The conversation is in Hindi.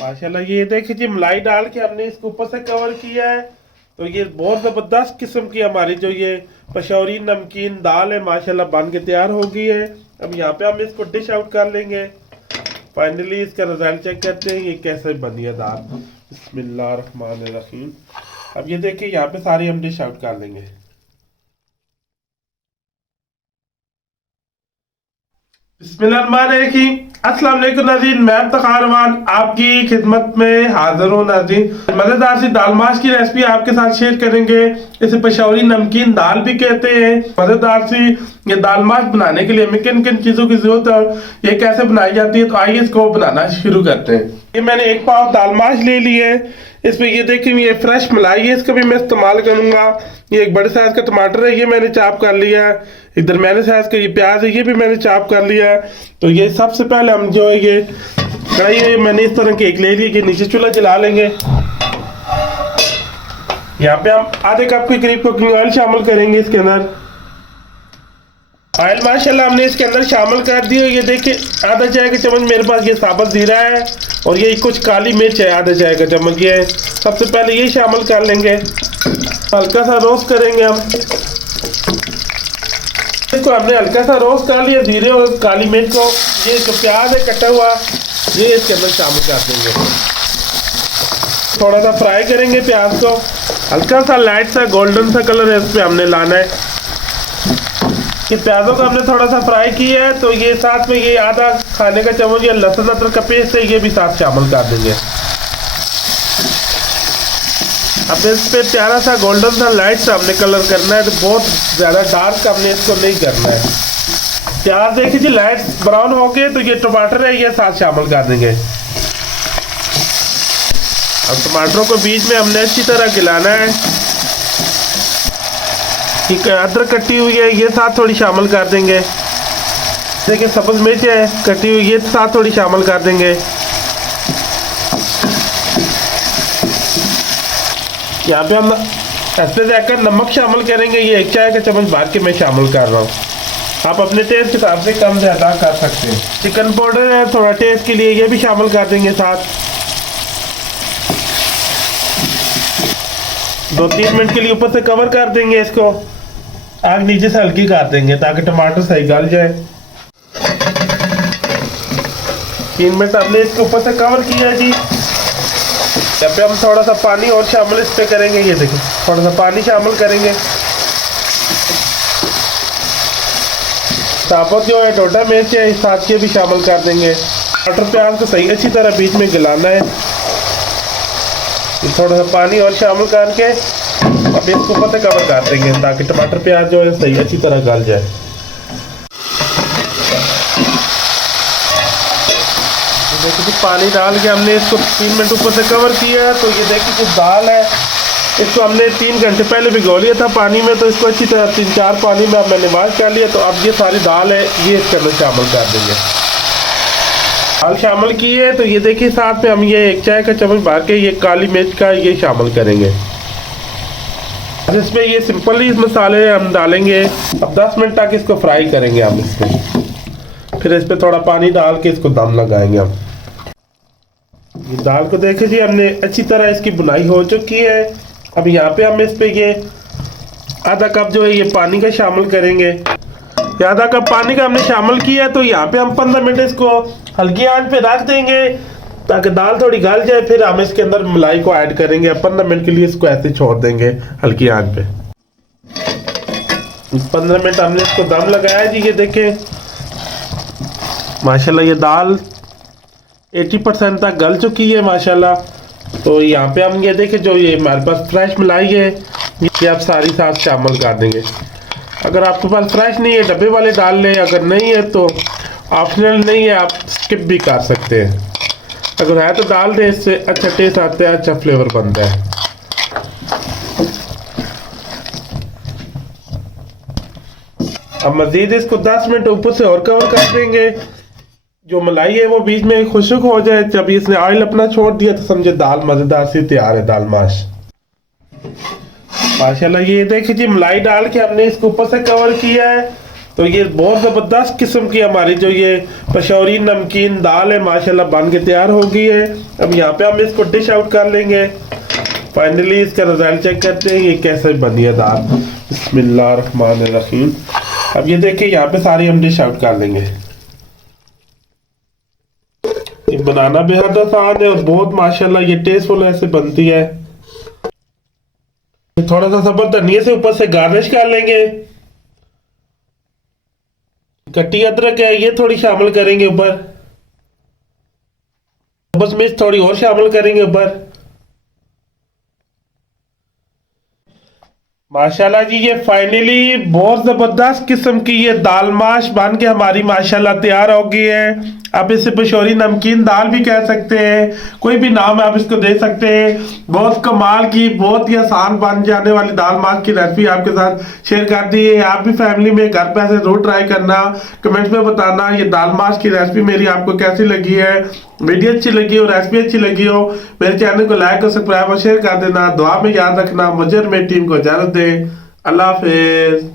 माशाल्लाह ये देखिए जी, मलाई डाल के हमने इसको ऊपर से कवर किया है। तो ये बहुत ज़बरदस्त किस्म की हमारी जो ये पेशौरी नमकीन दाल है माशाल्लाह बन के तैयार हो गई है। अब यहाँ पे हम इसको डिश आउट कर लेंगे। फाइनली इसका रिजल्ट चेक करते हैं ये कैसे बनी है दाल। बिस्मिल्लाहिर्रहमानिर्रहीम। अब ये देखिए यहाँ पे सारी हम डिश आउट कर लेंगे। बिस्मिल्लाहिर्रहमानिर्रहीम। अस्सलाम वालेकुम नाज़रीन, मैं तखारवान आपकी खिदमत में हाजिर हूँ। नाज़रीन मज़ेदार सी दाल माश की रेसिपी आपके साथ शेयर करेंगे। इसे पेशौरी नमकीन दाल भी कहते हैं। मज़ेदार सी ये दाल माश बनाने के लिए हमें किन किन चीज़ों की जरूरत है, ये कैसे बनाई जाती है, तो आइए इसको बनाना शुरू करते हैं। ये मैंने एक पाव दाल माश ले ली है। इसमें ये देखिए ये फ्रेश मलाई है, इसका भी मैं इस्तेमाल करूंगा। ये एक बड़े साइज का टमाटर है, ये मैंने चॉप कर लिया है। एक दरमियाने साइज का ये प्याज है, ये भी मैंने चॉप कर लिया है। तो ये सबसे पहले हम जो है ये कढ़ाई है मैंने इस तरह की एक ले ली, कि नीचे चूल्हा जला लेंगे। यहाँ पे हम आधे कप के करीब कुकिंग ऑयल शामिल करेंगे इसके अंदर। ऑयल माशाल्लाह हमने इसके अंदर शामिल कर दिया। ये देखिए आधा चाय का चम्मच मेरे पास ये साबुत जीरा है, और ये कुछ काली मिर्च है आधा चाय का चम्मच। ये है सबसे पहले ये शामिल कर लेंगे। हल्का सा रोस्ट करेंगे हम इसको। हमने हल्का सा रोस्ट कर लिया जीरे और काली मिर्च को। ये जो प्याज है कटा हुआ ये इसके अंदर शामिल कर देंगे। थोड़ा सा फ्राई करेंगे प्याज को, हल्का सा लाइट सा गोल्डन सा कलर है इस पे हमने लाना है। कि प्याजों को हमने थोड़ा सा फ्राई किया है, तो ये साथ में ये आधा खाने का चम्मच ये लहसुन अदरक का पेस्ट है, ये भी साथ शामिल कर देंगे। अब इस पे प्यारा सा गोल्डन सा लाइट सा हमने कलर करना है, तो बहुत ज़्यादा डार्क हमने इसको नहीं करना है। प्याज देखिए जी लाइट ब्राउन हो गए, तो ये टमाटर है ये साथ शामिल कर देंगे। अब टमाटरों को बीच में हमने अच्छी तरह गिलाना है। अदरक कटी हुई है ये साथ थोड़ी शामिल कर देंगे। देखिए सब्ज मिर्च है कटी हुई ये साथ थोड़ी शामिल कर देंगे। यहाँ पे हम ऐसे जाकर नमक शामिल करेंगे। ये एक चाय का चम्मच भर के मैं शामिल कर रहा हूँ। आप अपने टेस्ट के हिसाब से कम ज़्यादा कर सकते हैं। चिकन पाउडर है थोड़ा टेस्ट के लिए, ये भी शामिल कर देंगे साथ। 2-3 मिनट के लिए ऊपर से कवर कर देंगे इसको। आग नीचे से हल्की कर देंगे ताकि टमाटर सही गल जाए। 3 मिनट हमने इसके ऊपर से कवर किया है जी। यहाँ पे हम थोड़ा सा पानी और शामिल इस पे करेंगे। ये देखिए थोड़ा सा पानी शामिल करेंगे। साबुत जो है टोटा मिर्च है इस साथ के भी शामिल कर देंगे। टमाटर प्याज को सही अच्छी तरह बीच में गिलाना है। थोड़ा सा पानी और शामिल करके अब इसको ऊपर से कवर कर देंगे ताकि टमाटर प्याज जो है सही अच्छी तरह गल जाए। देखिए पानी डाल के हमने इसको 3 मिनट ऊपर से कवर किया। तो ये देखिए जो दाल है इसको हमने 3 घंटे पहले भिगो लिया था पानी में, तो इसको अच्छी तरह 3-4 पानी में अब मैंने वॉश कर लिया। तो अब ये सारी दाल है ये इसके अंदर शामिल कर देंगे। दाल शामिल की है तो ये देखिए साथ में हम ये एक चाय का चम्मच भर के ये काली मिर्च का ये शामिल करेंगे। इसमें ये सिंपल ही मसाले हम डालेंगे। अब 10 मिनट तक इसको फ्राई करेंगे हम इसमें। फिर इस पर थोड़ा पानी डाल के इसको दम लगाएंगे हम। ये दाल को देखिए जी हमने अच्छी तरह इसकी बुनाई हो चुकी है। अब यहाँ पे हम इस पे ये आधा कप जो है ये पानी का शामिल करेंगे। ये आधा कप पानी का हमने शामिल किया है। तो यहाँ पे हम 15 मिनट इसको हल्की आंच पे रख देंगे ताकि दाल थोड़ी गल जाए। फिर हम इसके अंदर मलाई को ऐड करेंगे। अब 15 मिनट के लिए इसको ऐसे छोड़ देंगे हल्की आंच पे। 15 मिनट हमने इसको दम लगाया जी। ये देखें माशाल्लाह ये दाल 80% तक गल चुकी है माशाल्लाह। तो यहाँ पे हम ये देखें जो ये हमारे पास फ्रेश मलाई है ये आप सारी साथ शामिल कर देंगे। अगर आपके पास फ्रेश नहीं है डब्बे वाले डाल लें, अगर नहीं है तो ऑप्शनल नहीं है, आप स्किप भी कर सकते हैं। अगर है तो डाल दें, इससे अच्छा टेस्ट आता है, अच्छा फ्लेवर बनता है। अब मज़ीद इसको 10 मिनट ऊपर से और कवर कर देंगे। जो मलाई है वो बीच में खुश्क हो जाए। जब इसने ऑयल अपना छोड़ दिया तो समझे दाल मज़ेदार सी तैयार है दाल माश। माशाल्लाह ये देखिए जी मलाई डाल के हमने इसको ऊपर से कवर किया है। तो ये बहुत ज़बरदस्त किस्म की हमारी जो ये पेशावरी नमकीन दाल है माशाल्लाह बन के तैयार हो गई है। अब यहाँ पे हम इसको डिश आउट कर लेंगे। फाइनली इसका रिजल्ट चेक करते हैं ये कैसे बनी है दाल। बिस्मिल्लाहिर्रहमानिर्रहीम। अब ये देखिए यहाँ पे सारी हम डिश आउट कर लेंगे। ये बनाना बेहद आसान है और बहुत माशाल्लाह ये टेस्टफुल ऐसे बनती है। थोड़ा सा सब्र धनिया से ऊपर से गार्निश कर लेंगे। कटी अदरक है ये थोड़ी शामिल करेंगे ऊपर। बस मिर्च थोड़ी और शामिल करेंगे ऊपर। माशाल्लाह जी ये फाइनली बहुत जबरदस्त किस्म की ये दाल माश बन के हमारी माशाल्लाह तैयार हो गई है। आप इसे पेशावरी नमकीन दाल भी कह सकते हैं, कोई भी नाम आप इसको दे सकते हैं। बहुत कमाल की बहुत ही आसान बन जाने वाली दाल माश की रेसिपी आपके साथ शेयर कर दी है। आप भी फैमिली में घर पे ऐसे जरूर ट्राई करना, कमेंट्स में बताना ये दाल माश की रेसिपी मेरी आपको कैसी लगी है। वीडियो अच्छी लगी हो, रेसिपी अच्छी लगी हो, मेरे चैनल को लाइक और सब्सक्राइब और शेयर कर देना। दुआ में याद रखना। मुझे और मेरी टीम को इजाजत दे। अल्लाह हाफिज।